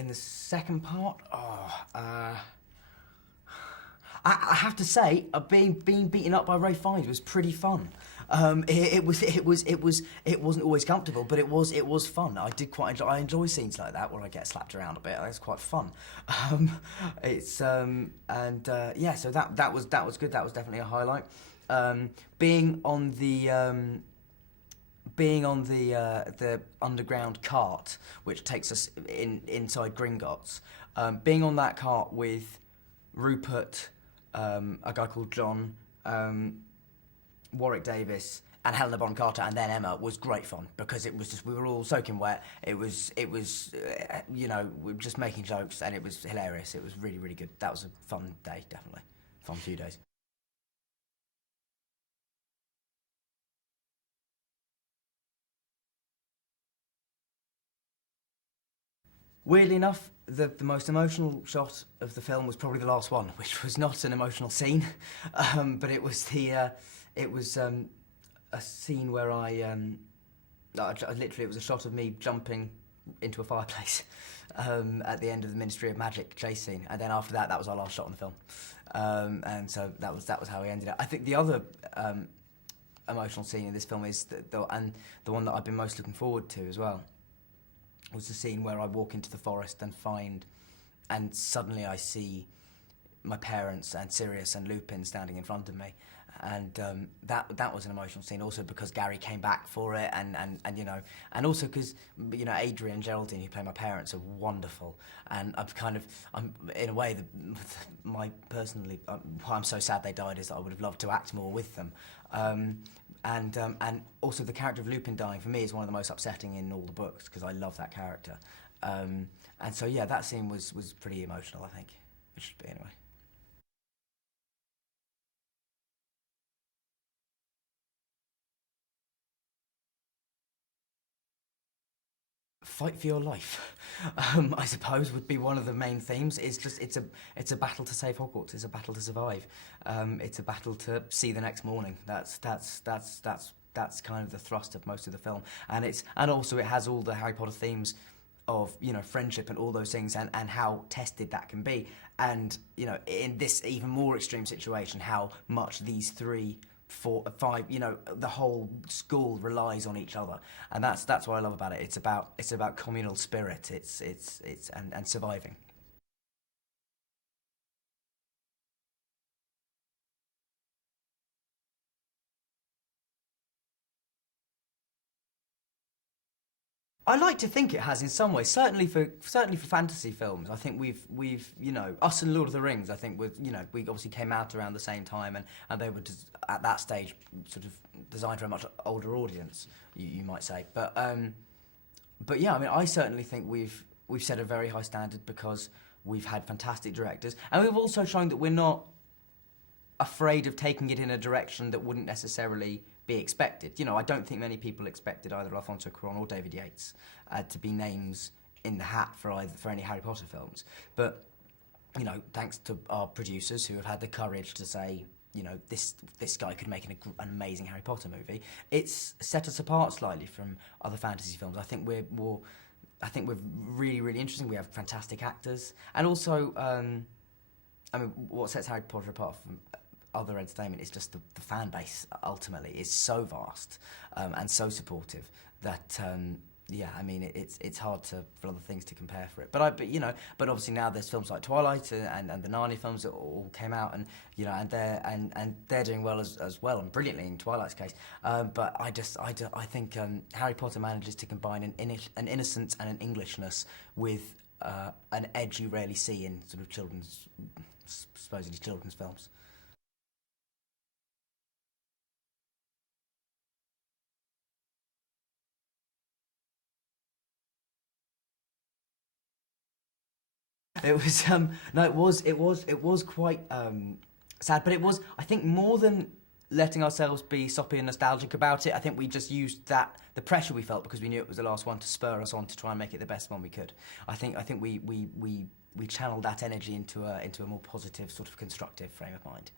In the second part, I have to say, being beaten up by Ray Fiennes was pretty fun. It wasn't always comfortable, but it was fun. I did quite enjoy. I enjoy scenes like that where I get slapped around a bit. That's quite fun. Yeah. So that was good. That was definitely a highlight. Being on the underground cart, which takes us inside Gringotts, being on that cart with Rupert, a guy called John, Warwick Davis, and Helena Bonham Carter, and then Emma, was great fun because it was just, we were all soaking wet. It was we were just making jokes, and it was hilarious. It was really, really good. That was a fun day, definitely. Fun few days. Weirdly enough, the most emotional shot of the film was probably the last one, which was not an emotional scene, but it was a scene where I literally, it was a shot of me jumping into a fireplace at the end of the Ministry of Magic chase scene, and then after that, that was our last shot on the film, and so that was how we ended up. I think the other emotional scene in this film is the one that I've been most looking forward to as well, was the scene where I walk into the forest and suddenly I see my parents and Sirius and Lupin standing in front of me, and that was an emotional scene also because Gary came back for it, and also because Adrian and Geraldine, who play my parents, are wonderful, and I'm in a way why I'm so sad they died is that I would have loved to act more with them. And also the character of Lupin dying for me is one of the most upsetting in all the books because I love that character. And so yeah, that scene was pretty emotional, I think. It should be anyway. Fight for your life, I suppose, would be one of the main themes. It's a battle to save Hogwarts. It's a battle to survive. It's a battle to see the next morning. That's kind of the thrust of most of the film, and also it has all the Harry Potter themes of friendship and all those things, and how tested that can be, and in this even more extreme situation, how much these three, four, five, the whole school relies on each other, and that's what I love about it. It's about communal spirit. It's and surviving. I like to think it has in some ways. Certainly for fantasy films, I think we've us and Lord of the Rings. I think we obviously came out around the same time, and they were just, at that stage, sort of designed for a much older audience, you might say. But yeah, I mean, I certainly think we've set a very high standard because we've had fantastic directors, and we've also shown that we're not afraid of taking it in a direction that wouldn't necessarily be expected. I don't think many people expected either Alfonso Cuarón or David Yates to be names in the hat for any Harry Potter films. But thanks to our producers who have had the courage to say, this guy could make an amazing Harry Potter movie, it's set us apart slightly from other fantasy films. I think we're really, really interesting. We have fantastic actors, and also, what sets Harry Potter apart from other entertainment is just the fan base. Ultimately, is so vast and so supportive that it's hard for other things to compare for it. But obviously now there's films like Twilight and the Narnia films that all came out, and they're doing well as well, and brilliantly in Twilight's case. But I think Harry Potter manages to combine an innocence and an Englishness with an edge you rarely see in sort of supposedly children's films. It was no, it was quite sad, but it was, I think, more than letting ourselves be soppy and nostalgic about it. I think we just used the pressure we felt because we knew it was the last one, to spur us on to try and make it the best one we could. I think we channeled that energy into a more positive, sort of constructive frame of mind.